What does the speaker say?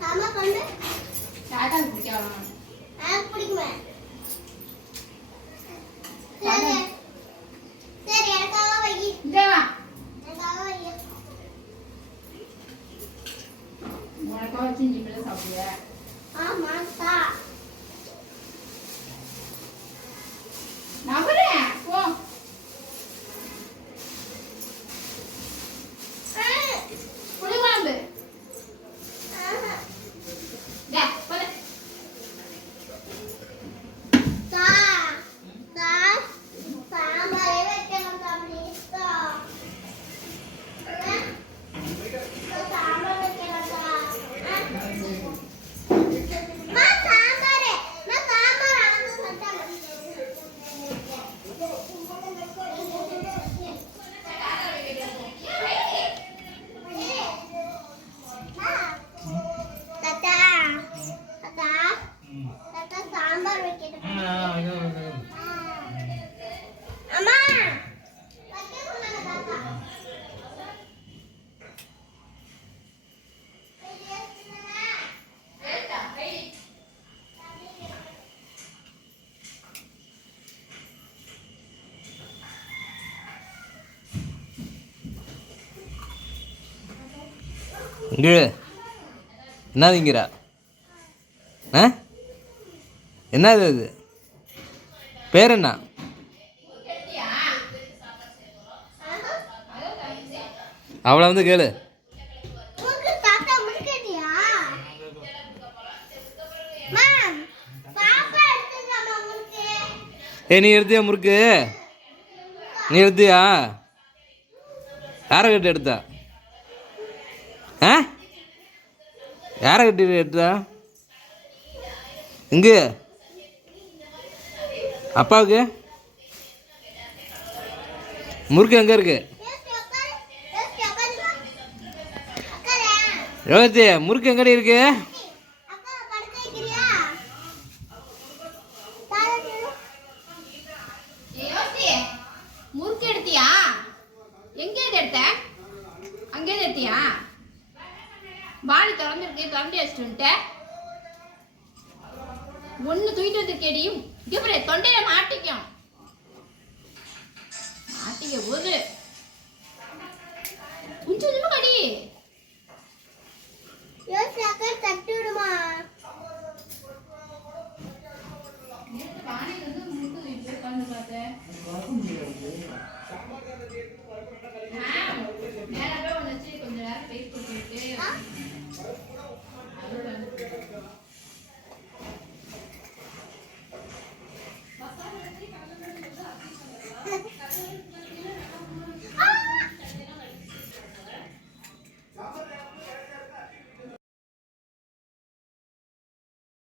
சாமா பண்ணு. யாருக்கு பிடிக்காம? எனக்கு பிடிக்குமே. சரி. சரி எனக்காக வை. இங்க வா. எனக்காக வை. உனக்காக வச்சு நீ இப்படி சாப்பிடுற. ஆமா தா. நம்புறேன். போ. புளிக்குழம்பு. டே, போடு. தா. தா. சாம்பாரே வைக்கணும் தம்பி. தா. சாம்பார் வைக்கணும் தா. மா சாம்பார். மா சாம்பார் அங்க சட்டாங்க. தாத்தா. தாத்தா. தாத்தா சாம்பார் வைக்கணும். அம்மா வைக்க சொன்னாங்க தாத்தா. இங்கே என்னதுங்கிறா? ஆ என்னது அது? பேர் என்ன? அவளை வந்து கேளு. முறுக்கு தாத்தா முறுக்கடியா? மாம் பாப்பா எடுத்துங்கம்மா முறுக்கு. நீ எடுத்தியா முறுக்கு? நீ எடுத்தியா? யாரை கட்டி எடுத்தா? ஆ யாரை கட்டி எடுத்தா? இங்கே அப்பாவுக்கு முறுக்கு எங்கே இருக்கு? ஏசி உட்காரு. ஏசி உட்காரு. உட்காரு. யோகத்தி முறுக்கு எங்கடி இருக்கு? அக்கா படுக்க வைக்கிறியா? தாத்தா ஏய் யோசி. முறுக்கு எடுத்தியா? எங்க எடுத்த? அங்கே எடுத்தியா? வாளி திறந்துருக்கு, திறந்து வச்சுட்டு வந்துட்ட. ஒன்று தூக்கிட்டு வந்துருக்கேடி. இப்படி தொண்டையில மாட்டிக்கும். மாட்டிக்க ஒரு கொஞ்சம் கொஞ்சமா கடி.